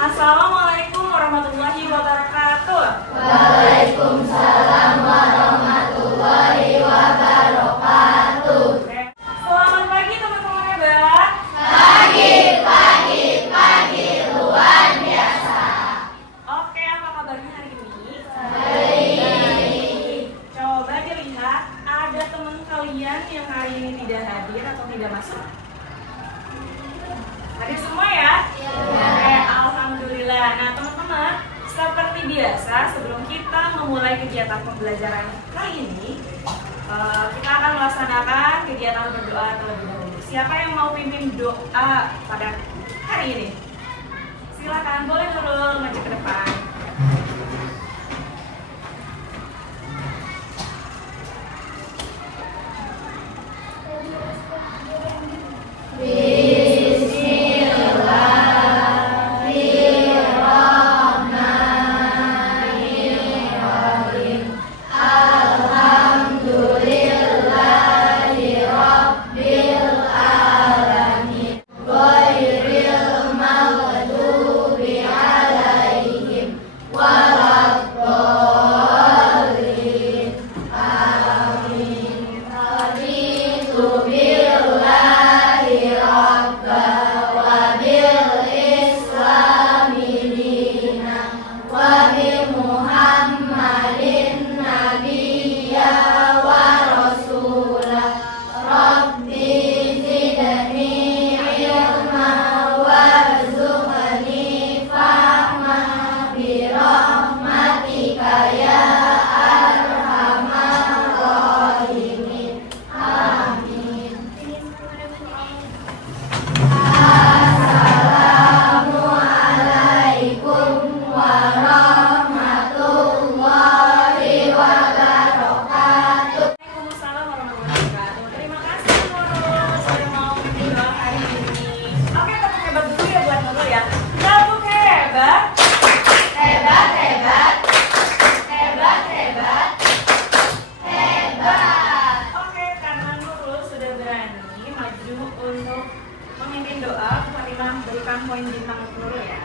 Assalamualaikum warahmatullahi wabarakatuh. Waalaikumsalam warahmatullahi wabarakatuh. Selamat pagi teman-teman hebat. Pagi luar biasa. Oke, apa kabarnya hari ini? Baik. Coba dilihat, ada teman kalian yang hari ini tidak hadir atau tidak masuk? Hadir semua ya? Oke, alhamdulillah. Nah teman-teman, seperti biasa sebelum kita memulai kegiatan pembelajaran kali ini, kita akan melaksanakan kegiatan berdoa terlebih dahulu. Siapa yang mau pimpin doa pada hari ini? Silakan, boleh nurul maju ke depan. Untuk memimpin doa, Fatimah berikan poin bintang dulu ya.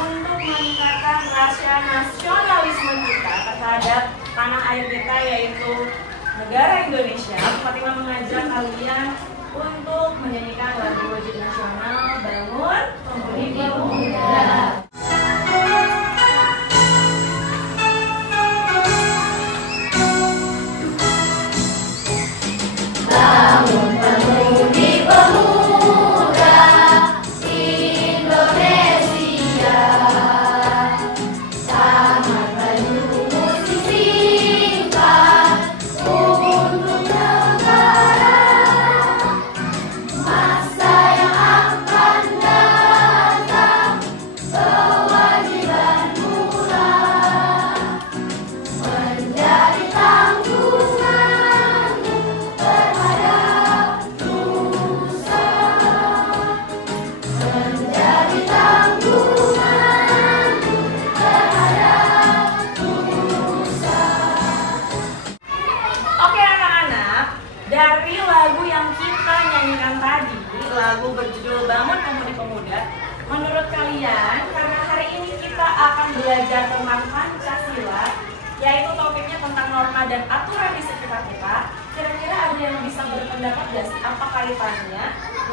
Untuk meningkatkan rasa nasionalisme kita terhadap tanah air kita yaitu negara Indonesia, Fatimah mengajak kalian untuk menyanyikan lagu wajib nasional Bangun Pemuda Pemuda. Bangun pemudi pemuda Indonesia, sangat banyak musisi singkat untuk negara. Masa yang akan datang, kewajiban mula menjadi tanggunganmu terhadap nusa, menjadi tanggunganmu terhadap nusa. Oke anak-anak, dari lagu yang kita nyanyikan tadi, lagu berjudul Bangun Pemuda Pemuda, menurut kalian karena hari ini kita akan belajar tentang Pancasila, yaitu topiknya tentang norma dan aturan di sekitar kita, kira-kira ada yang bisa berpendapat gak sih apa kaitannya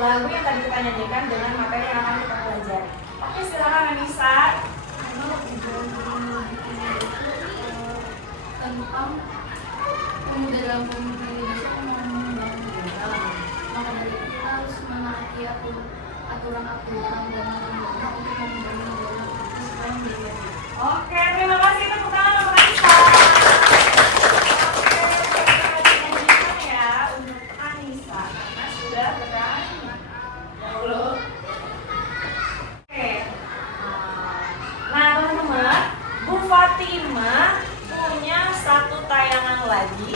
lagu yang tadi kita nyanyikan dengan materi yang akan kita pelajari? Oke, silakan Anissa. Tentang pemuda dalam pemimpin Indonesia membangun negara. Maka dari itu kita harus menaati aturan-aturan dan norma untuk membangun negara supaya menjadi adil. Oke, terima kasih tepuk tangan untuk Anissa. Oke, kita nyanyikan ya untuk Anissa karena sudah berani dahulu. Oke, nah teman-teman, Bu Fatimah punya satu tayangan lagi.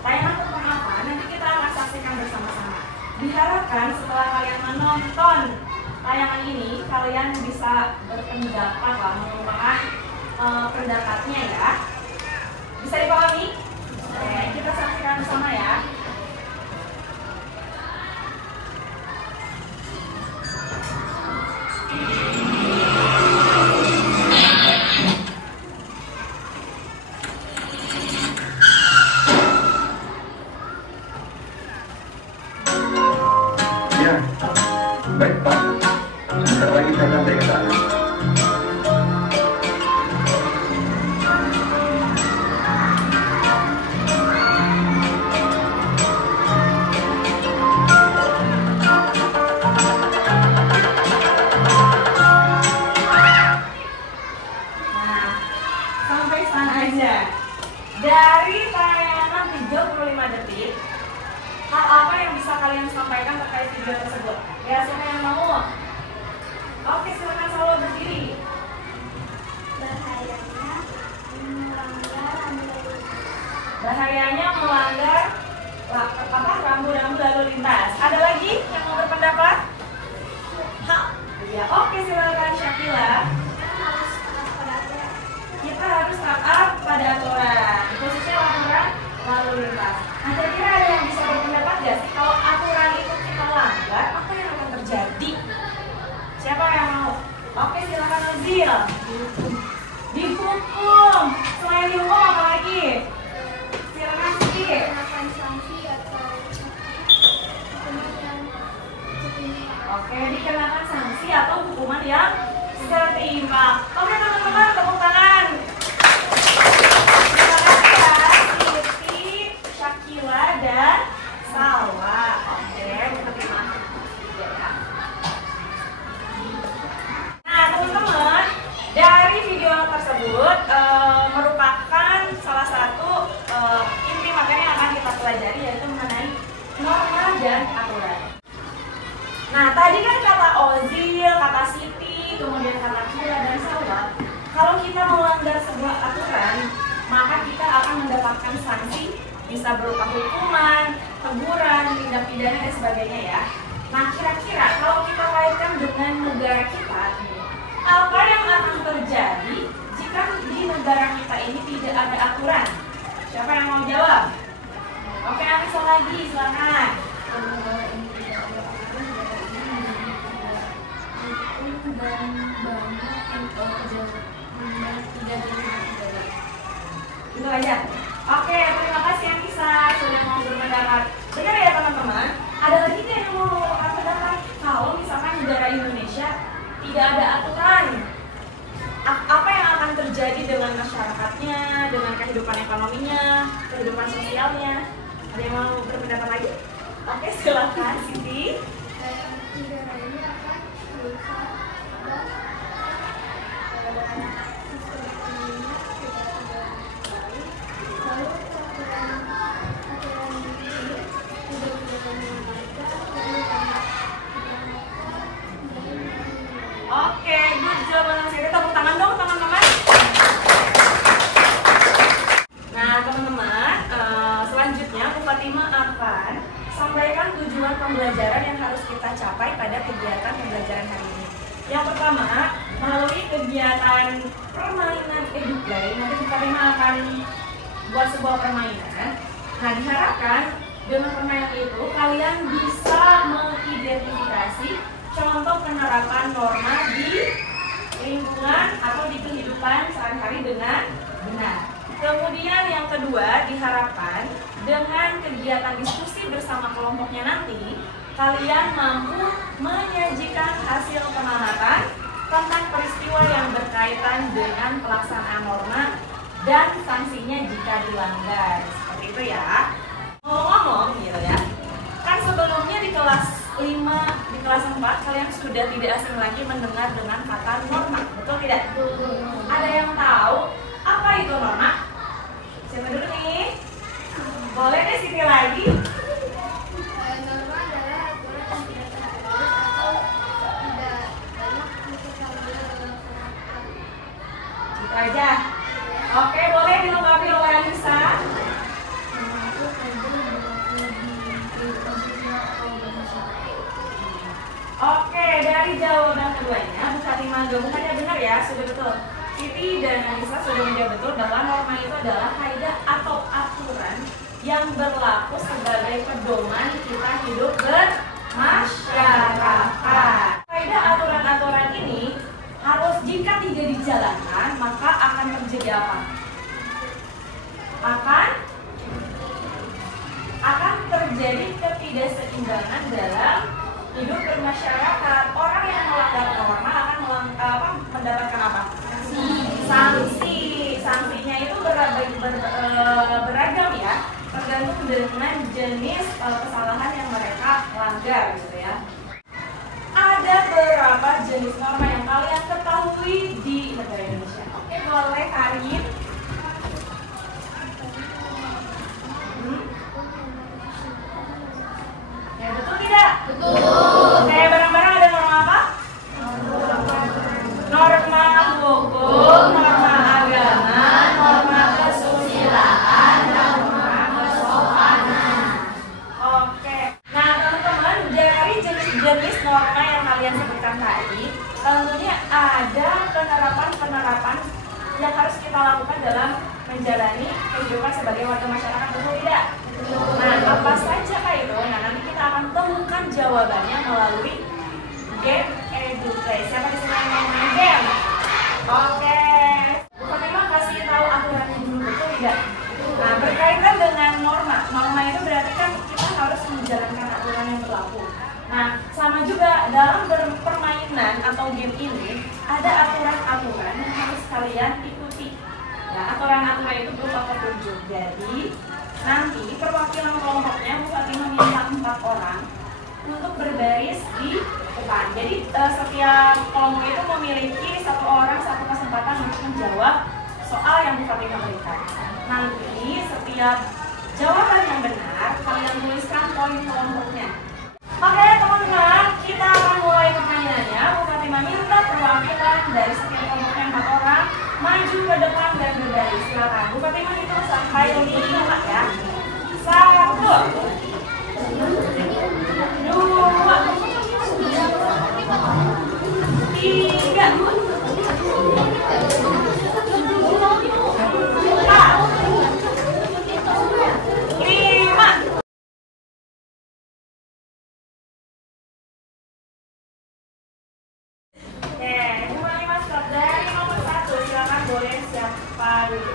Tayangan tentang apa? Nanti kita akan saksikan bersama-sama. Diharapkan setelah kalian menonton tayangan ini, kalian bisa berpendapat lah, mengungkapkan pendapatnya ya. Bisa dipahami? Oke, kita saksikan bersama ya. Ya, baik Pak. Sebentar lagi saya sampai ke sana. Nah, sampai sana aja. Dari tayangan 35 detik, hal apa yang bisa kalian sampaikan terkait video tersebut? Ya, siapa yang mau? Oke, silakan selalu berdiri. Bahayanya melanggar rambu-rambu lalu lintas. Ada lagi yang mau berpendapat? Ya, oke, silakan Syakila. Kita harus taat pada aturan, khususnya aturan lalu lintas. Nah, kira-kira ada yang bisa berpendapat gak sih kalau aturan itu kita langgar, apa yang akan terjadi? Siapa yang mau? Oke, silakan Nazil. Dihukum. Selain dihukum apa lagi? Silakan Siti. Oke, dikenakan sanksi atau hukuman yang setimpal. Oke teman-teman, tepuk tangan. Terima kasih ya, Siti, Syakila, dan Salwa. Oke, kita terima. Nah teman-teman, dari video tersebut merupakan salah satu inti materi yang akan kita pelajari, yaitu mengenai norma dan aturan. Nah, tadi kan kata Ozil, kata Siti, kemudian kata Kira dan Salwa, kalau kita melanggar sebuah aturan, maka kita akan mendapatkan sanksi, bisa berupa hukuman, teguran, tindak pidana dan sebagainya ya. Nah, kira-kira kalau kita kaitkan dengan negara kita, apa yang akan terjadi jika di negara kita ini tidak ada aturan? Siapa yang mau jawab? Oke, Anissa lagi, silakan. Itu aja. Oke, terima kasih Anissa sudah mau berpendapat. Benar ya teman-teman? Ada lagi yang mau mengungkapkan pendapat? Kalau misalkan negara Indonesia tidak ada aturan, apa yang akan terjadi dengan masyarakatnya, dengan kehidupan ekonominya, kehidupan sosialnya? Ada yang mau berpendapat lagi? Oke, silakan Siti. Negara ini akan berusaha Oke, good job Bang Siti. Tepuk tangan dong teman-teman. Nah teman-teman, selanjutnya Bu Fatima akan sampaikan tujuan pembelajaran yang harus kita capai pada kegiatan pembelajaran hari ini. Yang pertama, melalui kegiatan permainan EduPlay, nanti Bu Fatima akan buat sebuah permainan. Nah, diharapkan dengan permainan itu kalian bisa mengidentifikasi contoh penerapan norma di lingkungan atau di kehidupan sehari-hari dengan benar. Kemudian yang kedua, diharapkan dengan kegiatan diskusi bersama kelompoknya nanti, kalian mampu menyajikan hasil pengamatan tentang peristiwa yang berkaitan dengan pelaksanaan norma dan sanksinya jika dilanggar. Seperti itu ya. Ngomong-ngomong gitu ya, kan sebelumnya di kelas 5, di kelas 4 kalian sudah tidak asing lagi mendengar dengan kata norma, betul tidak? Ada yang tahu apa itu norma? Siapa dulu nih? Boleh deh Siti lagi. norma adalah aturan yang tidak tertulis atau tidak banyak diketahui dalam surat. Gitu aja. Oke, boleh dilengkapi oleh Anissa. Oke, dari jawaban keduanya, Bu Fatima gabungannya benar ya, sudah betul. Siti dan Anissa sudah menjawab betul bahwa norma itu adalah kaidah atau aturan yang berlaku sebagai pedoman kita hidup bermasyarakat. Kaidah aturan-aturan ini harus jika tidak dijalankan, maka akan terjadi apa? Akan terjadi ketidakseimbangan dalam hidup bermasyarakat. Orang yang melanggar norma akan mendapatkan apa? Sanksi. Sanksinya itu beragam ya, tergantung dengan jenis kesalahan yang mereka langgar gitu ya. Ada beberapa jenis norma yang kalian ketahui di negara Indonesia. Oke, boleh Karin. Ya, betul tidak? Betul. Oke, bareng-bareng ada norma apa? Norma hukum, norma agama, norma kesusilaan, norma kesopanan. Oke. Nah, teman-teman, dari jenis-jenis norma yang kalian sebutkan tadi, tentunya ada penerapan-penerapan yang harus kita lakukan dalam menjalani kehidupan sebagai warga masyarakat, betul tidak? Nah, apa saja Kak itu? Nah, nanti kita akan temukan jawabannya melalui game edukasi. Siapa di sini yang mau main game? Oke. Bu Fatimah kasih tahu aturannya dulu, betul tidak? Nah, berkaitan dengan norma. Norma itu berarti kan kita harus menjalankan aturan yang berlaku. Nah, sama juga dalam permainan atau game ini ada aturan-aturan yang harus kalian ikuti. Ya, aturan-aturan itu berupa petunjuk. Jadi nanti perwakilan kelompoknya Bu Fatimah minta 4 orang untuk berbaris di depan. Jadi setiap kelompok itu memiliki 1 orang 1 kesempatan untuk menjawab soal yang Bu Fatimah berikan. Nanti setiap jawaban yang benar kalian tuliskan poin kelompoknya. Oke teman-teman, kita akan mulai permainannya. Bu Fatimah minta perwakilan dari setiap kelompoknya 4 orang maju ke depan dan berbaris. Silakan Bu Fatimah hitung sampai 5 ya. 1, 2, 3, 4, 5. Oke, mulai masuk dari nomor 1. Silakan boleh siapa dulu.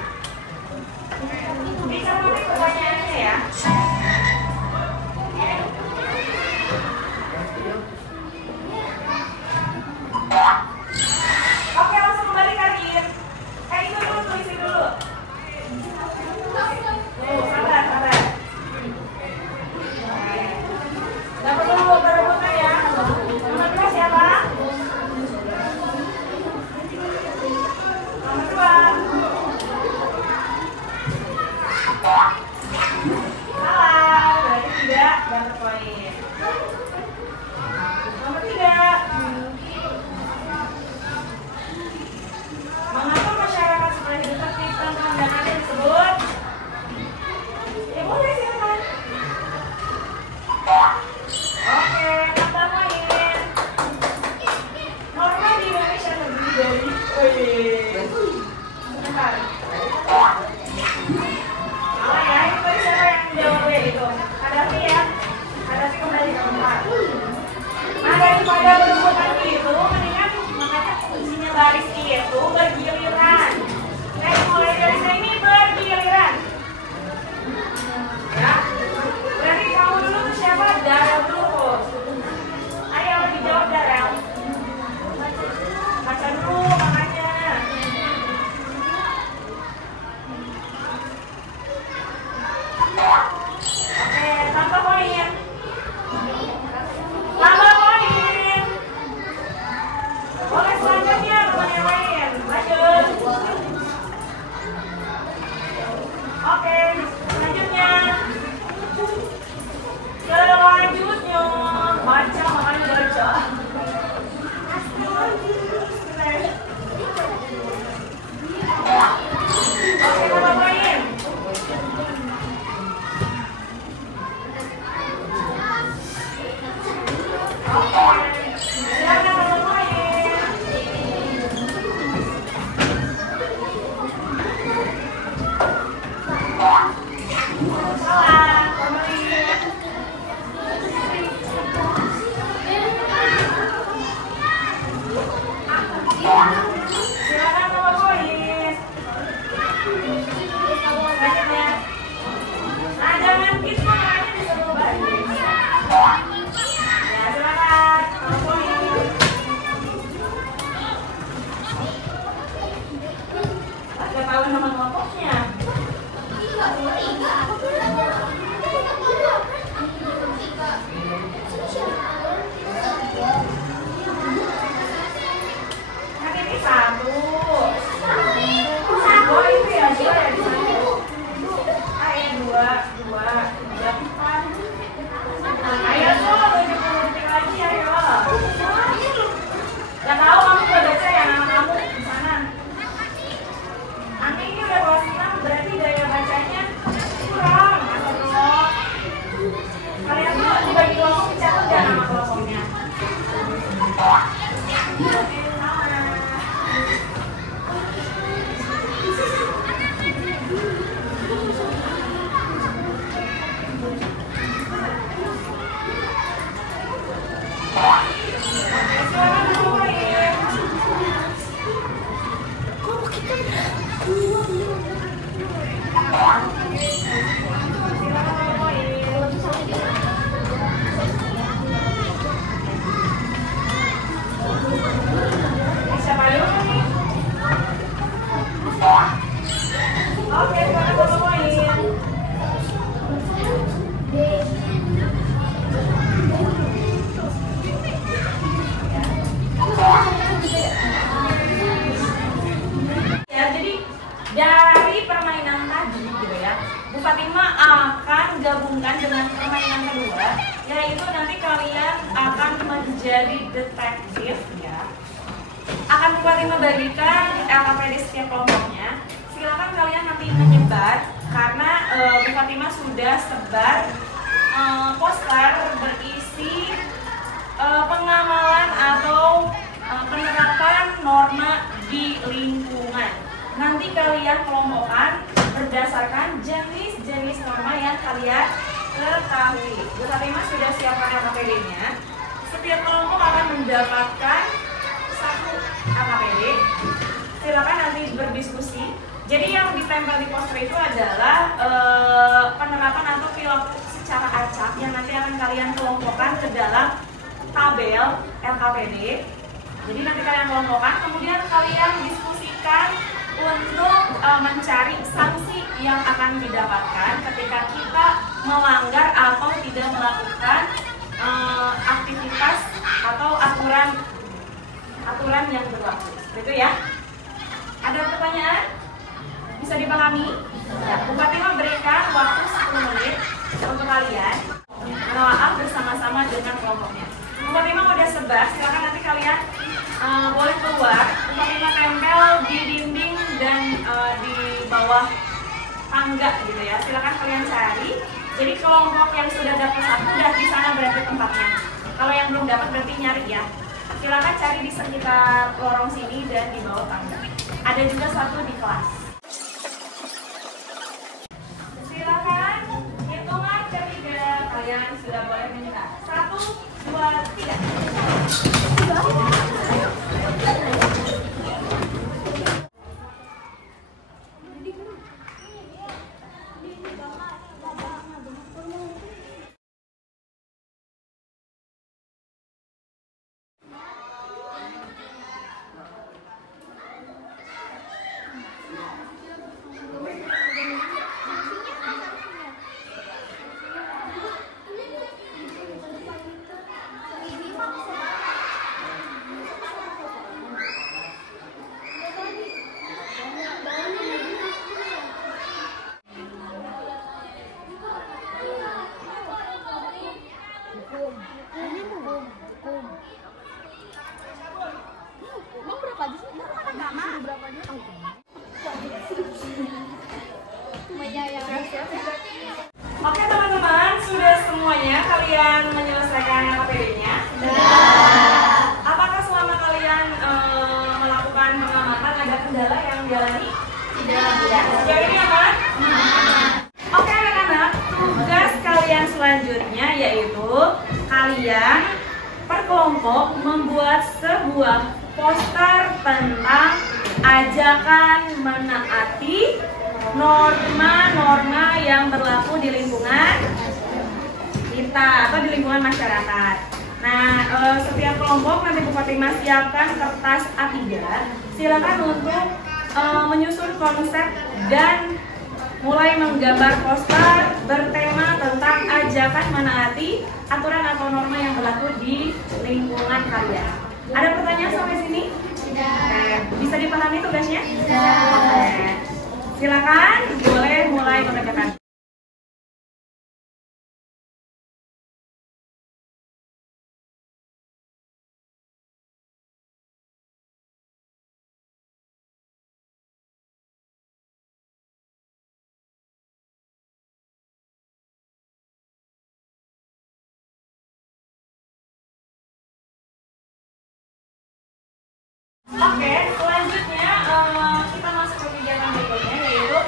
Dicatat pertanyaannya ya. Oke, langsung kembali Karin. Itu dulu, tulisin dulu. Sabar. Gak perlu berebutan ya. Nomor 2 siapa? Nomor 2. menjadi detektif ya, akan Bu Fatimah bagikan LKPD setiap kelompoknya. Silakan kalian nanti menyebar karena Bu Fatimah sudah sebar poster berisi pengamalan atau penerapan norma di lingkungan. Nanti kalian kelompokkan berdasarkan jenis-jenis norma yang kalian ketahui. Bu Fatimah sudah siapkan LKPD-nya. Setiap kelompok akan mendapatkan satu LKPD. Silakan nanti berdiskusi. Jadi yang ditempel di poster itu adalah penerapan atau perilaku secara acak yang nanti akan kalian kelompokkan ke dalam tabel LKPD. Jadi nanti kalian kelompokkan, kemudian kalian diskusikan untuk mencari sanksi yang akan didapatkan ketika kita melanggar atau tidak melakukan aktivitas atau aturan yang berlaku. Begitu ya? Ada pertanyaan? Bisa dipahami? Ya, Bu Fatimah berikan waktu 10 menit untuk kalian menelaah bersama-sama dengan kelompoknya. Bu Fatimah udah sebar, silakan nanti kalian boleh keluar. Bu Fatimah tempel di dinding dan di bawah tangga gitu ya. Silakan kalian cari. Jadi kelompok yang sudah dapat satu udah di sana berarti tempatnya. Kalau yang belum dapat berarti nyari ya. Silakan cari di sekitar lorong sini dan di bawah tangga. Ada juga satu di kelas. Silakan hitungan ketiga kalian sudah boleh menyerah. 1, 2, 3. Oke teman-teman, sudah semuanya kalian menyelesaikan LKPD-nya? Apakah selama kalian melakukan pengamatan ada kendala yang dialami? Tidak. Sejauh ini aman? Oke anak-anak, tugas kalian selanjutnya yaitu kalian per kelompok membuat sebuah poster tentang ajakan menaati norma-norma yang berlaku di lingkungan kita atau di lingkungan masyarakat. Nah, setiap kelompok nanti Bu Fatimah siapkan kertas A3. Silakan untuk menyusun konsep dan mulai menggambar poster bertema tentang ajakan menaati aturan atau norma yang berlaku di lingkungan kalian. Ada pertanyaan sampai sini? Tidak. Bisa dipahami tugasnya? Tidak. Silakan, boleh mulai mengerjakan. Oke, selanjutnya kita masuk ke kegiatan berikutnya yaitu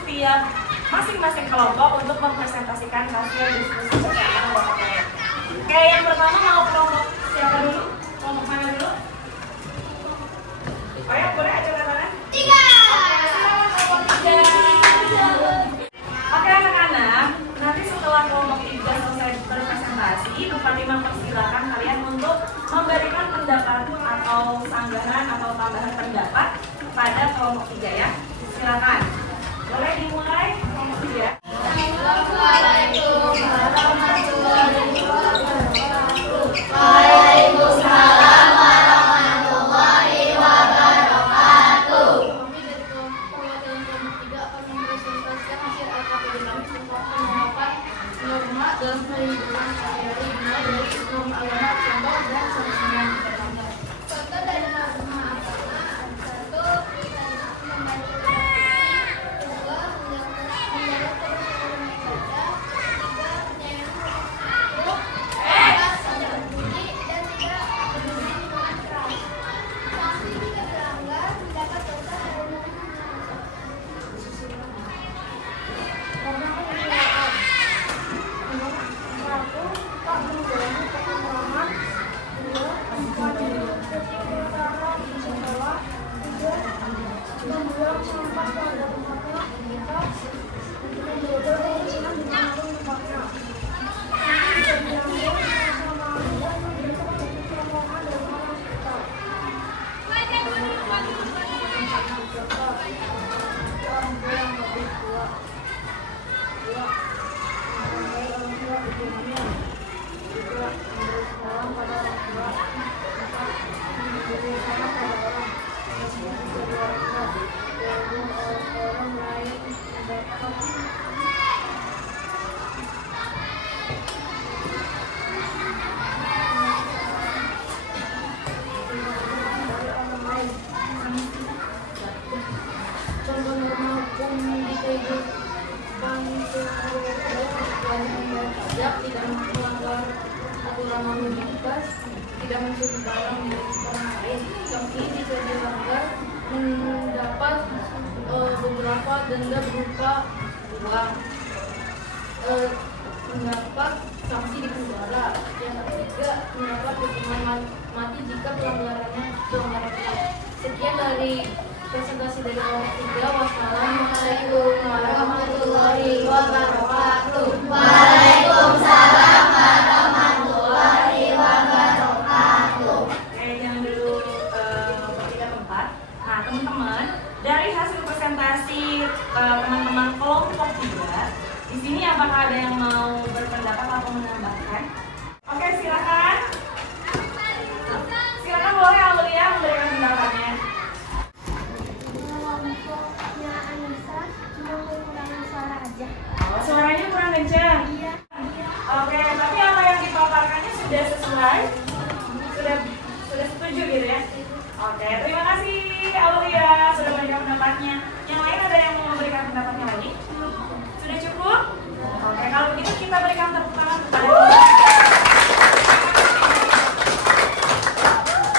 setiap masing-masing kelompok untuk mempresentasikan hasil diskusi secara kelompoknya. Oke, yang pertama mau kelompok siapa dulu? Kelompok mana dulu? Oh ya, boleh aja tangan? 3. Oke, silakan kelompok 3. Oke anak-anak, nanti setelah kelompok 3 selesai berpresentasi, Bu Fatimah persilakan kalian untuk memberikan pendapat atau sanggahan atau tambahan pendapat pada kelompok 3 ya. Silakan. Boleh dimulai kelompok 3. Assalamualaikum warahmatullahi wabarakatuh. Waalaikumsalam warahmatullahi wabarakatuh. Kami dari perwakilan kelompok 3 akan mempresentasikan hasil LKPD kami tentang penerapan norma dalam kehidupan sehari-hari mulai dari norma agama, contoh bebas, tidak mencuri barang milik orang lain. Sanksi jika dilanggar mendapat beberapa denda berupa uang, mendapat sanksi di penjara. Yang ketiga, mendapat hukuman mati jika pelanggarannya berat. Sekian dari presentasi dari kelompok 3. Wassalamualaikum warahmatullahi wabarakatuh. Waalaikumsalam warahmatullahi wabarakatuh. Oke, jangan dulu berpindah tempat. Nah, teman-teman, dari hasil presentasi teman-teman kelompok 3, di sini apakah ada yang mau berpendapat atau menambahkan? Oke, silakan. Silakan boleh Aulia memberikan pendapatnya. Kelompoknya Anissa cuma mengurangi suara aja. Oh, suaranya kurang kencang. Iya. Oke, tapi apa yang dipaparkannya sudah sesuai? Sudah setuju gitu ya? Oke, terima kasih Aulia sudah memberikan pendapatnya. Yang lain ada yang mau memberikan pendapatnya lagi? Sudah cukup? Oke, kalau begitu kita berikan tepuk tangan kepada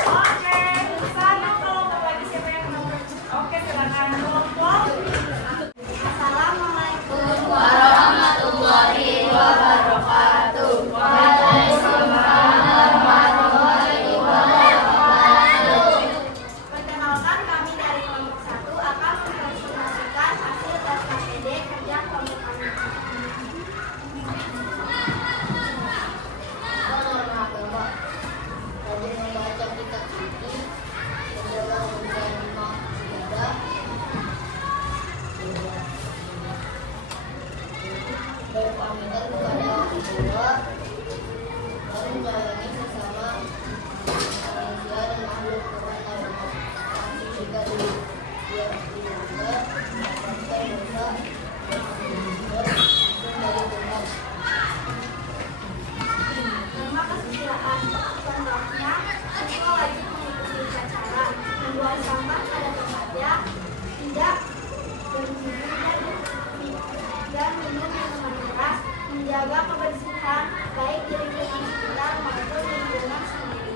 Oke, satu kelompok lagi, siapa yang mau? Oke, silakan kelompok. Assalamualaikum warahmatullahi wabarakatuh. Perkenalkan, kami dari kelompok 1 akan mempresentasikan hasil tes KPD kerja kelompok kami. Rajin membaca kitab suci, menjaga kebersihan ibadah, berpamitan kepada orang tua, dan menjalani bersama manusia dan makhluk Tuhan Allah. Sanksi jika dia dilanggar, mendapatkan dosa dari Tuhan. Norma kesusilaan, contohnya siswa wajib mengikuti upacara, membuang sampah pada tempatnya, tidak berjudi dan minum minuman keras, menjaga kebersihan baik di lingkungan sekitar maupun lingkungan sendiri.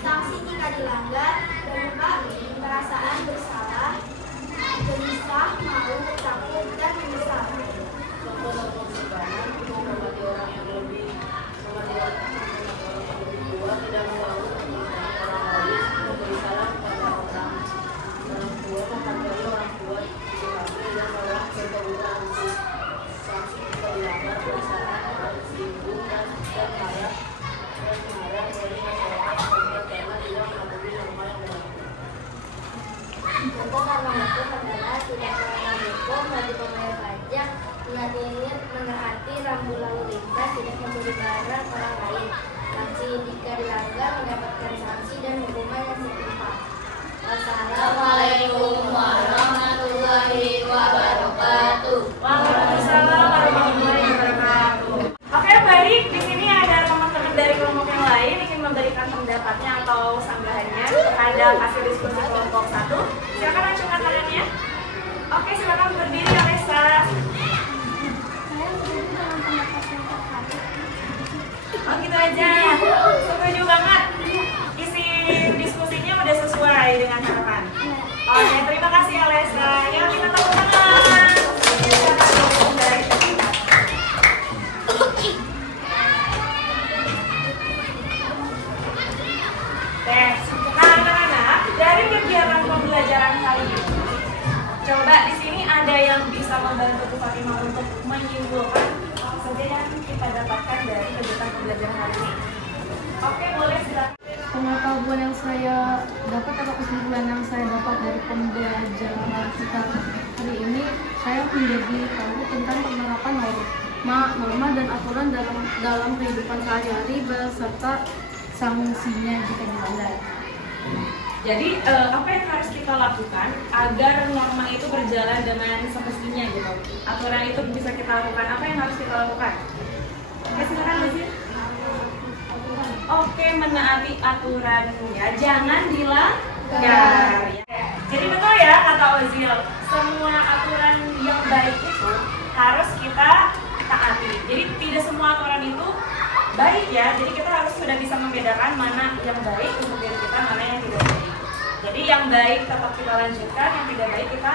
Sanksi jika dilanggar berupa perasaan bersalah, gelisah, malu, takut, dan menyesal. Contoh-contoh sederhana untuk menghormati orang yang lebih tua, tidak membangun orang lain, memberi salam kepada orang tua, menghargai orang tua, dan orang berkebutuhan khusus. Sanksi jika dilanggar perasaan tersinggung dan marah dari masyarakat setempat karena tidak mematuhi norma yang berlaku. Contoh norma hukum adalah tidak melanggar hukum, wajib membayar pajak, menaati rambu lalu lintas, tidak mencuri barang orang lain. Sanksi jika dilanggar mendapatkan sanksi dan hukuman yang setimpal. Wassalamualaikum warahmatullahi wabarakatuh. Waalaikumsalam warahmatullahi wabarakatuh. Oke, baik. Di sini ada teman-teman dari kelompok yang lain ingin memberikan pendapatnya atau sanggahannya terhadap hasil diskusi kelompok 1. Silakan acungkan tangannya. Oke, silakan berdiri, Alessa. Oh, gitu aja. Setuju banget. Isi diskusinya udah sesuai dengan harapan. Oke, terima kasih Alessa. Yuk kita tepuk tangan. Nah, anak-anak, dari kegiatan pembelajaran kali ini, coba di sini ada yang bisa membantu Bu Fatimah untuk menyimpulkan apa saja yang kita dapatkan dari kegiatan pembelajaran hari ini. Oke, boleh silakan. Pengetahuan yang saya dapat atau kesimpulan yang saya dapat dari pembelajaran kita hari ini, saya menjadi tahu tentang penerapan norma dan aturan dalam kehidupan sehari-hari beserta sanksinya jika dilanggar. Jadi apa yang harus kita lakukan agar norma itu berjalan dengan semestinya gitu? Aturan itu bisa kita lakukan. Apa yang harus kita lakukan? Oke, silakan Lucy. Oke, menaati aturan ya, jangan dilanggar. Ya. Jadi betul ya kata Ozil, semua aturan yang baik itu harus kita taati. Jadi tidak semua aturan itu baik ya. Jadi kita harus sudah bisa membedakan mana yang baik untuk diri kita, mana yang tidak baik. Jadi yang baik tetap kita lanjutkan, yang tidak baik kita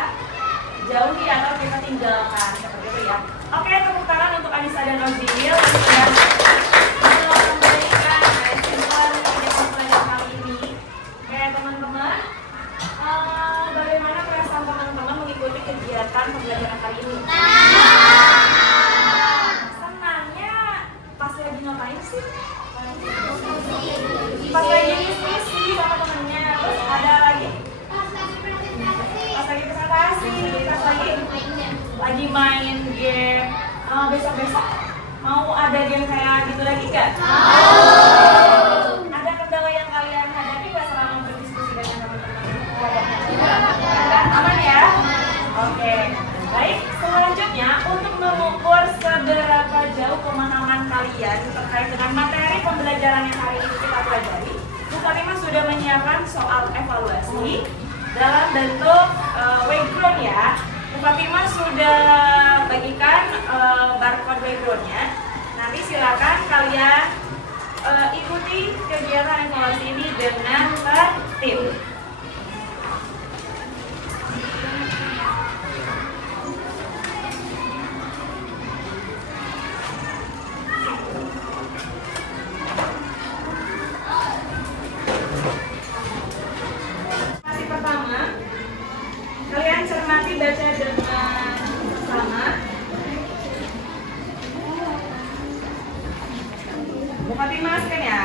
jauhi atau kita tinggalkan, seperti itu ya. Oke, tepuk tangan untuk Anissa dan Rozil yang sudah memberikan kesimpulan pelajaran kali ini. Oke teman-teman, bagaimana perasaan teman-teman mengikuti kegiatan pembelajaran kali ini? Senangnya pas lagi ngapain sih? Pas lagi diskusi sama temennya. Terus ada lagi? Pas lagi presentasi, pas lagi main game. Besok-besok mau ada game kayak gitu lagi nggak? Ada kendala yang kalian hadapi nggak selama berdiskusi dengan teman-teman? Aman ya? Oke. Baik, selanjutnya untuk mengukur seberapa jauh pemahaman kalian terkait dengan materi pembelajaran yang hari ini kita pelajari, Bu Fatima sudah menyiapkan soal evaluasi dalam bentuk background ya. Bu Fatima sudah bagikan barcode backgroundnya. Nanti silakan kalian ikuti kegiatan evaluasi ini dengan tertib. Cermati baca dengan sama. Bu Fatima scan ya.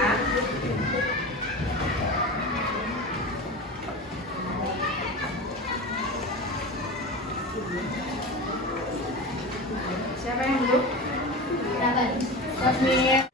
Siapa yang belum? Submit.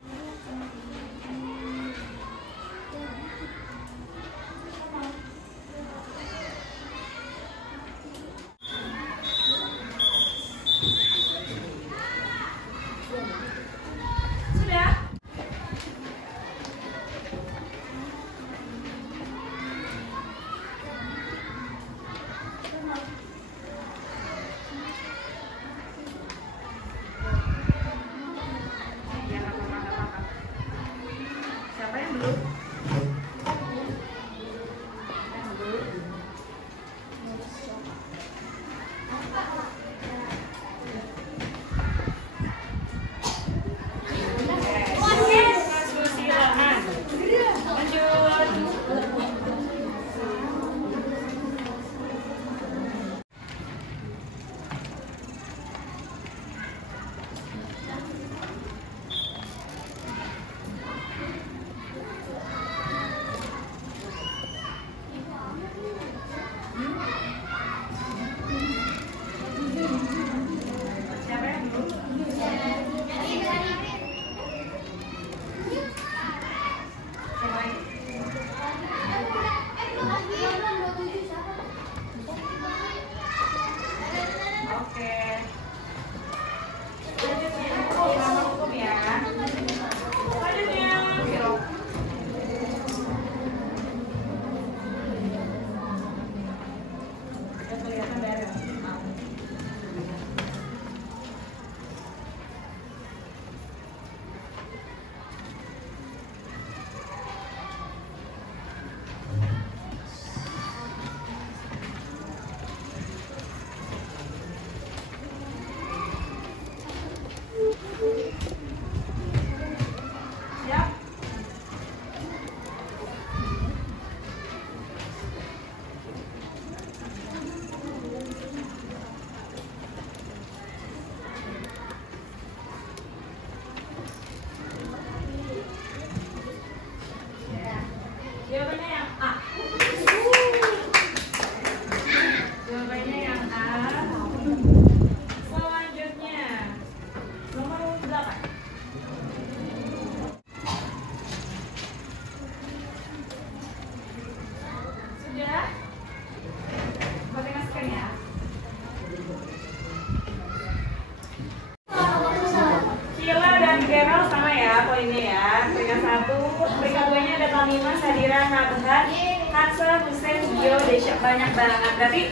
Banyak banget. Berarti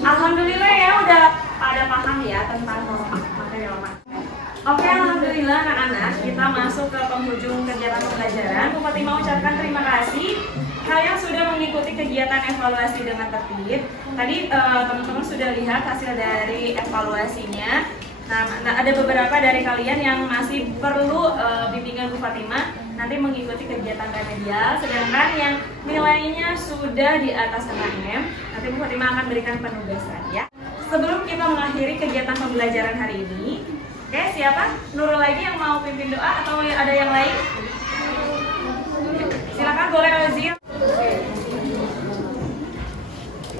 alhamdulillah ya udah pada paham ya tentang materi lama. Oke, alhamdulillah anak-anak, kita masuk ke penghujung kegiatan pembelajaran. Bu Fatimah ucapkan terima kasih kalian sudah mengikuti kegiatan evaluasi dengan tertib. Tadi teman-teman sudah lihat hasil dari evaluasinya. Nah, ada beberapa dari kalian yang masih perlu bimbingan Bu Fatimah nanti mengikuti kegiatan remedial, sedangkan yang nilainya sudah di atas 5M, nanti Bu Fatimah akan berikan penugasan ya. Sebelum kita mengakhiri kegiatan pembelajaran hari ini, oke, siapa? Nurul lagi yang mau pimpin doa atau ada yang lain? Silakan, boleh Rozir.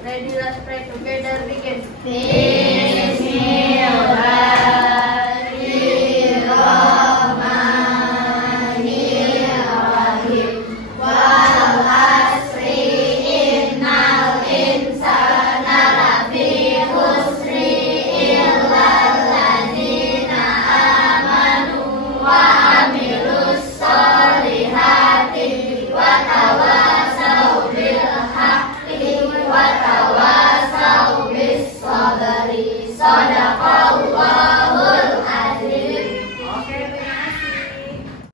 Ready, let's pray together, begin.